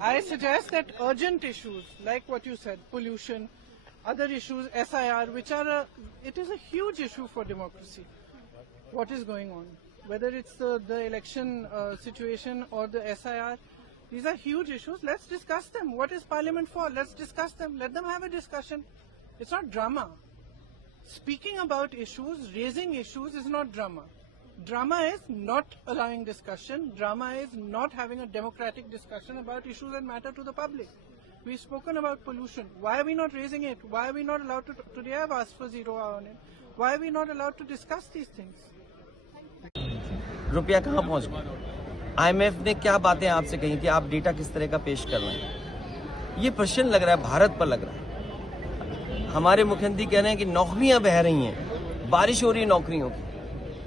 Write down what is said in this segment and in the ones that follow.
I suggest that urgent issues, like what you said, pollution, other issues, SIR, which are it is a huge issue for democracy. What is going on? Whether it's the election situation or the SIR, these are huge issues. Let's discuss them. What is Parliament for? Let's discuss them. Let them have a discussion. It's not drama. Speaking about issues, raising issues is not drama. Drama is not allowing discussion. Drama is not having a democratic discussion about issues that matter to the public. We've spoken about pollution. Why are we not raising it? Why are we not allowed to? Today I've asked for 0 hour on it. Why are we not allowed to discuss these things? रुपया कहाँ पहुँच गया? IMF ने क्या बातें आपसे कही कि आप डेटा किस तरह का पेश कर रहे हैं? ये प्रश्न लग रहा है, भारत पर लग रहा है। हमारे मुख्यमंत्री कह रहे हैं कि नौकरियां बह रही हैं, बारिश हो रही है नौकरियों की,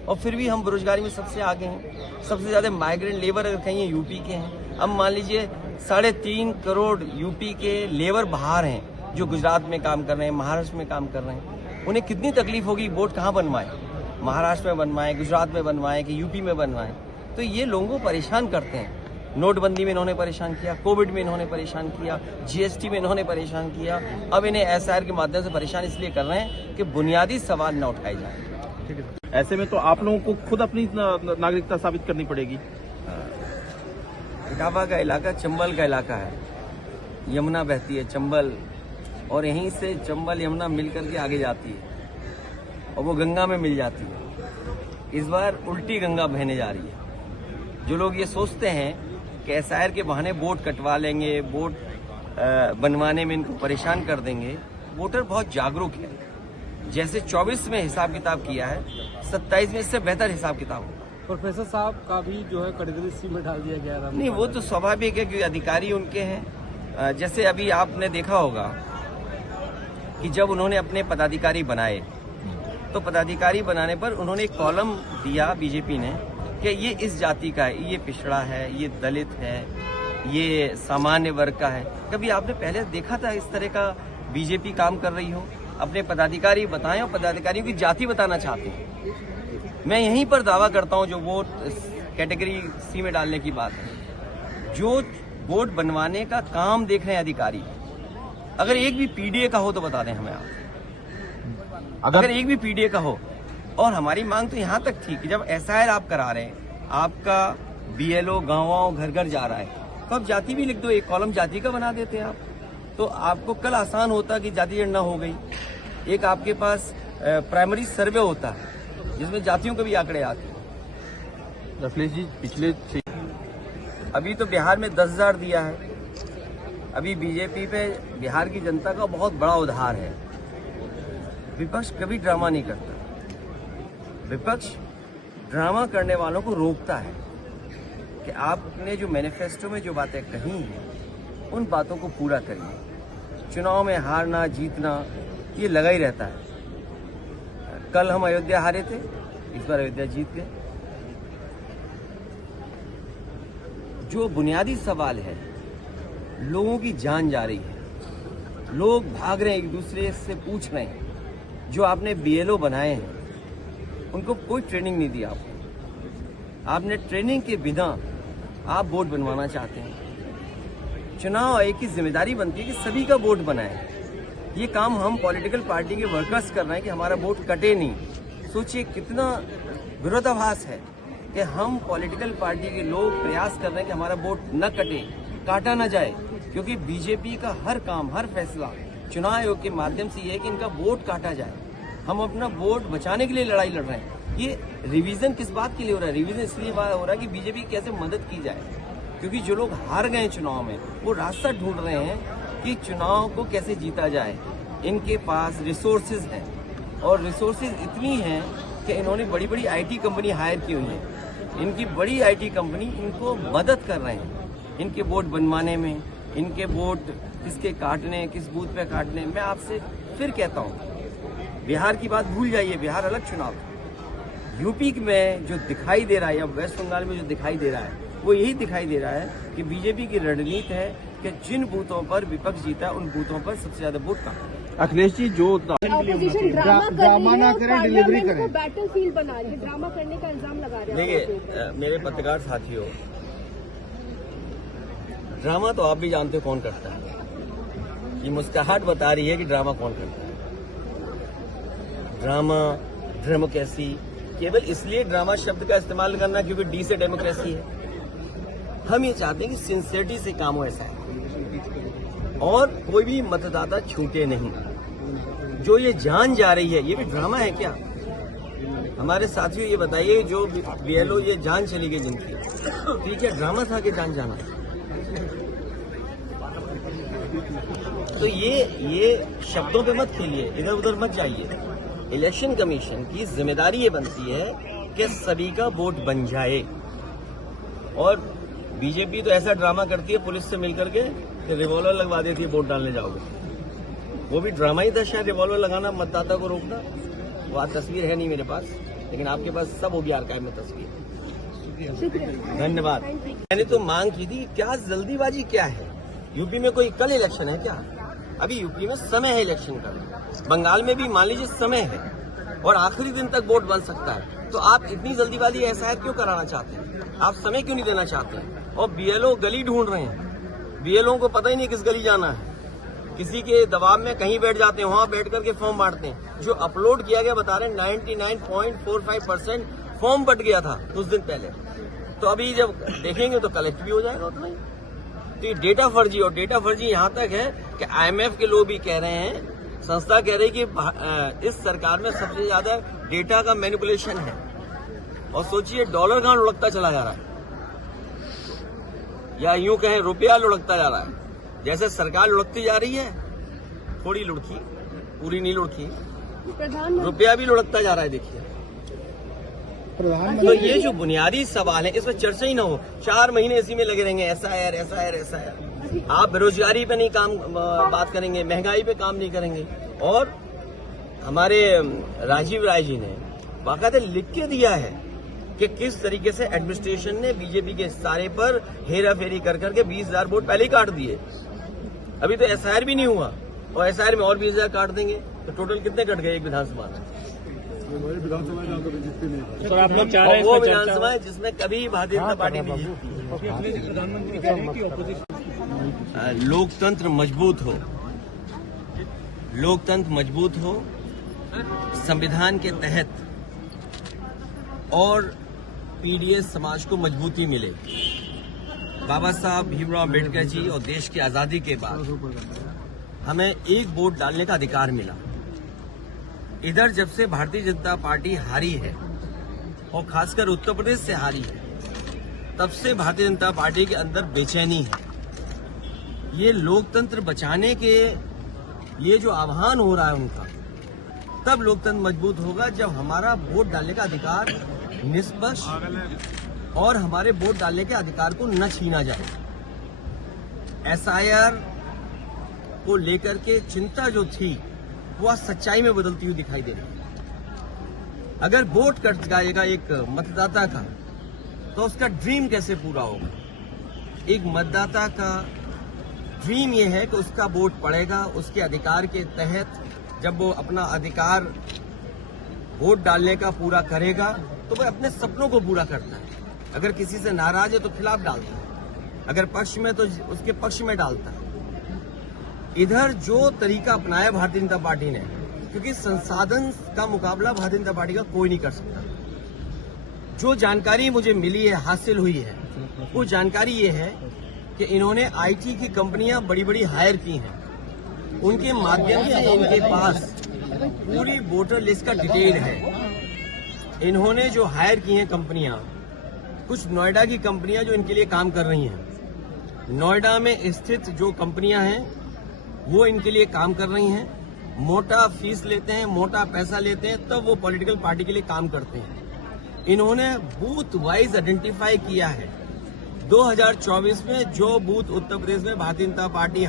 और फिर भी हम बेरोजगारी में सबसे आगे हैं। सबसे ज्यादा माइग्रेंट लेबर अगर कहीं यूपी के हैं। अब मान लीजिए 3.5 करोड़ यूपी के लेबर बाहर हैं, जो गुजरात में काम कर रहे हैं, महाराष्ट्र में काम कर रहे हैं। उन्हें कितनी तकलीफ होगी, वोट कहाँ बनवाए, महाराष्ट्र में बनवाएं, गुजरात में बनवाएं कि यूपी में बनवाएं। तो ये लोगों को परेशान करते हैं। नोटबंदी में इन्होंने परेशान किया, कोविड में इन्होंने परेशान किया, जीएसटी में इन्होंने परेशान किया। अब इन्हें एसआईआर के माध्यम से परेशान इसलिए कर रहे हैं कि बुनियादी सवाल न उठाए जाए। ऐसे में तो आप लोगों को खुद अपनी नागरिकता साबित करनी पड़ेगी। इटावा का इलाका चंबल का इलाका है, यमुना बहती है चंबल, और यहीं से चंबल यमुना मिलकर के आगे जाती है और वो गंगा में मिल जाती है। इस बार उल्टी गंगा बहने जा रही है। जो लोग ये सोचते हैं कि एसआईआर के बहाने वोट कटवा लेंगे, वोट बनवाने में इनको परेशान कर देंगे, वोटर बहुत जागरूक है। जैसे 24 में हिसाब किताब किया है, 27 में इससे बेहतर हिसाब किताब होगा। प्रोफेसर साहब का भी जो है कटघरे सी में डाल दिया गया। नहीं, वो तो स्वाभाविक है कि अधिकारी उनके हैं। जैसे अभी आपने देखा होगा कि जब उन्होंने अपने पदाधिकारी बनाए, तो पदाधिकारी बनाने पर उन्होंने एक कॉलम दिया बीजेपी ने कि ये इस जाति का है, ये पिछड़ा है, ये दलित है, ये सामान्य वर्ग का है। कभी आपने पहले देखा था इस तरह का बीजेपी काम कर रही हो? अपने पदाधिकारी बताएं, और पदाधिकारियों की जाति बताना चाहते हैं। मैं यहीं पर दावा करता हूं, जो वोट कैटेगरी सी में डालने की बात है, जो वोट बनवाने का काम देख रहे हैं अधिकारी, अगर एक भी पीडीए का हो तो बता दें हमें आप। अगर एक भी पीडीए का हो। और हमारी मांग तो यहां तक थी कि जब एसआईआर आप करा रहे हैं, आपका बीएलओ गाँव घर घर जा रहा है, तो आप जाति भी लिख दो, एक कॉलम जाति का बना देते हैं आप, तो आपको कल आसान होता कि जाति गणना हो गई। एक आपके पास प्राइमरी सर्वे होता है जिसमें जातियों के भी आंकड़े आते हैं। अखिलेश जी, पिछले अभी तो बिहार में 10,000 दिया है। अभी बीजेपी पे बिहार की जनता का बहुत बड़ा उधार है। विपक्ष कभी ड्रामा नहीं करता। विपक्ष ड्रामा करने वालों को रोकता है कि आपने जो मैनिफेस्टो में जो बातें कही हैं, उन बातों को पूरा करिए। चुनाव में हारना जीतना ये लगा ही रहता है। कल हम अयोध्या हारे थे, इस बार अयोध्या जीत गए। जो बुनियादी सवाल है, लोगों की जान जा रही है, लोग भाग रहे हैं, एक दूसरे से पूछ रहे हैं। जो आपने बीएलओ बनाए हैं, उनको कोई ट्रेनिंग नहीं दी आपने ट्रेनिंग के बिना आप वोट बनवाना चाहते हैं। चुनाव आयोग की जिम्मेदारी बनती है कि सभी का वोट बनाए। ये काम हम पॉलिटिकल पार्टी के वर्कर्स कर रहे हैं कि हमारा वोट कटे नहीं। सोचिए कितना विरोधाभास है कि हम पॉलिटिकल पार्टी के लोग प्रयास कर रहे हैं कि हमारा वोट न कटे, काटा न जाए, क्योंकि बीजेपी का हर काम, हर फैसला चुनाव आयोग के माध्यम से ये है कि इनका वोट काटा जाए। हम अपना वोट बचाने के लिए लड़ाई लड़ रहे हैं। ये रिवीजन किस बात के लिए हो रहा है? रिवीजन इसलिए हो रहा है कि बीजेपी की कैसे मदद की जाए, क्योंकि जो लोग हार गए चुनाव में, वो रास्ता ढूंढ रहे हैं कि चुनाव को कैसे जीता जाए। इनके पास रिसोर्सेज हैं, और रिसोर्सेज इतनी हैं कि इन्होंने बड़ी बड़ी आईटी कंपनी हायर की हुई है। इनकी बड़ी आईटी कंपनी इनको मदद कर रहे हैं इनके वोट बनवाने में, इनके वोट किसके काटने, किस बूथ पे काटने। मैं आपसे फिर कहता हूँ, बिहार की बात भूल जाइए, बिहार अलग चुनाव था। यूपी में जो दिखाई दे रहा है या वेस्ट बंगाल में जो दिखाई दे रहा है, वो यही दिखाई दे रहा है कि बीजेपी की रणनीति है कि जिन बूथों पर विपक्ष जीता है, उन बूथों पर सबसे ज्यादा वोट काटा। अखिलेश जी, जो ऑपोजिशन ड्रामा ना करे, डिलीवरी करे, बैटलफील्ड बना रही है, ड्रामा करने का इल्जाम लगा रहे हैं। देखिए मेरे पत्रकार साथियों, ड्रामा तो आप भी जानते हो कौन करता है। ये मुस्कुराहट बता रही है कि ड्रामा कौन करता है। ड्रामा, डेमोक्रेसी, केवल इसलिए ड्रामा शब्द का इस्तेमाल करना क्योंकि डी से डेमोक्रेसी है। हम ये चाहते हैं कि सिंसियरिटी से काम हो ऐसा है और कोई भी मतदाता छूटे नहीं। जो ये जान जा रही है, ये भी ड्रामा है क्या? हमारे साथियों ये बताइए, जो बीएलओ ये जान चली गई जिनकी, तो ये क्या ड्रामा था कि जान जाना? तो ये शब्दों पे मत खेलिए, इधर उधर मत जाइए। इलेक्शन कमीशन की जिम्मेदारी ये बनती है कि सभी का वोट बन जाए। और बीजेपी तो ऐसा ड्रामा करती है पुलिस से मिलकर के कि रिवॉल्वर लगवा देती है वोट डालने जाओगे। वो भी ड्रामा ही था शायद, रिवॉल्वर लगाना, मतदाता को रोकना। वो आज तस्वीर है नहीं मेरे पास, लेकिन आपके पास सब होगी आर्काइव में तस्वीर। धन्यवाद। मैंने तो मांग की थी, क्या जल्दीबाजी क्या है? यूपी में कोई कल इलेक्शन है क्या? अभी यूपी में समय है इलेक्शन का। बंगाल में भी मान लीजिए समय है और आखिरी दिन तक वोट बन सकता है। तो आप इतनी जल्दीबाजी ऐसा क्यों कराना चाहते हैं? आप समय क्यों नहीं देना चाहते हैं? और बीएलओ गली ढूंढ रहे हैं। बीएलओ को पता ही नहीं किस गली जाना है, किसी के दबाव में कहीं बैठ जाते हैं, वहां बैठ करके फॉर्म बांटते हैं। जो अपलोड किया गया बता रहे हैं 99.45% फॉर्म बट गया था कुछ दिन पहले। तो अभी जब देखेंगे तो कलेक्ट भी हो जाएगा उतना ही। तो ये डेटा फर्जी, और डेटा फर्जी यहां तक है कि आईएमएफ के लोग भी कह रहे हैं, संस्था कह रही कि इस सरकार में सबसे ज्यादा डेटा का मैनिपुलेशन है। और सोचिए डॉलर कहां लुढ़कता चला जा रहा है, या यूं कहें रुपया लुढ़कता जा रहा है। जैसे सरकार लुढ़कती जा रही है, थोड़ी लुढ़की, पूरी नहीं लुढ़की, रुपया भी लुढ़कता जा रहा है। देखिए, तो ये जो बुनियादी सवाल है इसमें चर्चा ही ना हो। 4 महीने इसी में लगे रहेंगे, ऐसा है ऐसा है ऐसा है। आप बेरोजगारी पे नहीं बात करेंगे, महंगाई पे काम नहीं करेंगे। और हमारे राजीव राय जी ने बाकायदा लिख के दिया है कि किस तरीके से एडमिनिस्ट्रेशन ने बीजेपी के सारे पर हेरा फेरी कर करके 20,000 वोट पहले ही काट दिए। अभी तो एसआईआर भी नहीं हुआ, और एसआईआर में और 20,000 काट देंगे, तो टोटल कितने कट गए एक विधानसभा में? तो आप लोग चाह रहे हैं वो विधानसभा है जिसमें कभी भारतीय जनता पार्टी नहीं जीतती। प्रधानमंत्री कह रहे हैं कि ऑपोजिशन लोकतंत्र मजबूत हो, लोकतंत्र मजबूत हो, संविधान के तहत, और पीडीएस समाज को मजबूती मिले। बाबा साहब भीमराव अम्बेडकर जी और देश की आजादी के बाद हमें एक वोट डालने का अधिकार मिला। इधर जब से भारतीय जनता पार्टी हारी है, और खासकर उत्तर प्रदेश से हारी है, तब से भारतीय जनता पार्टी के अंदर बेचैनी है। ये लोकतंत्र बचाने के ये जो आह्वान हो रहा है उनका, तब लोकतंत्र मजबूत होगा जब हमारा वोट डालने का अधिकार निष्पक्ष और हमारे वोट डालने के अधिकार को न छीना जाए। एसआईआर को लेकर के चिंता जो थी वो आज सच्चाई में बदलती हुई दिखाई दे रही है। अगर वोट कट जाएगा एक मतदाता का, तो उसका ड्रीम कैसे पूरा होगा? एक मतदाता का ड्रीम ये है कि उसका वोट पड़ेगा, उसके अधिकार के तहत जब वो अपना अधिकार वोट डालने का पूरा करेगा तो वह अपने सपनों को पूरा करता है। अगर किसी से नाराज है तो खिलाफ डालता है, अगर पक्ष में तो उसके पक्ष में डालता है। इधर जो तरीका अपनाया भारतीय जनता पार्टी ने, क्योंकि संसाधन का मुकाबला भारतीय जनता पार्टी का कोई नहीं कर सकता। जो जानकारी मुझे मिली है, हासिल हुई है, वो जानकारी ये है कि इन्होंने आईटी की कंपनियां बड़ी बड़ी हायर की हैं। उनके माध्यम से इनके पास पूरी वोटर लिस्ट का डिटेल है। इन्होंने जो हायर की हैं कंपनियां, कुछ नोएडा की कंपनियां जो इनके लिए काम कर रही हैं, नोएडा में स्थित जो कंपनियां हैं वो इनके लिए काम कर रही हैं। मोटा फीस लेते हैं, मोटा पैसा लेते हैं, तब वो पॉलिटिकल पार्टी के लिए काम करते हैं। इन्होंने बूथ वाइज आइडेंटिफाई किया है। 2024 में जो बूथ उत्तर प्रदेश में भारतीय जनता पार्टी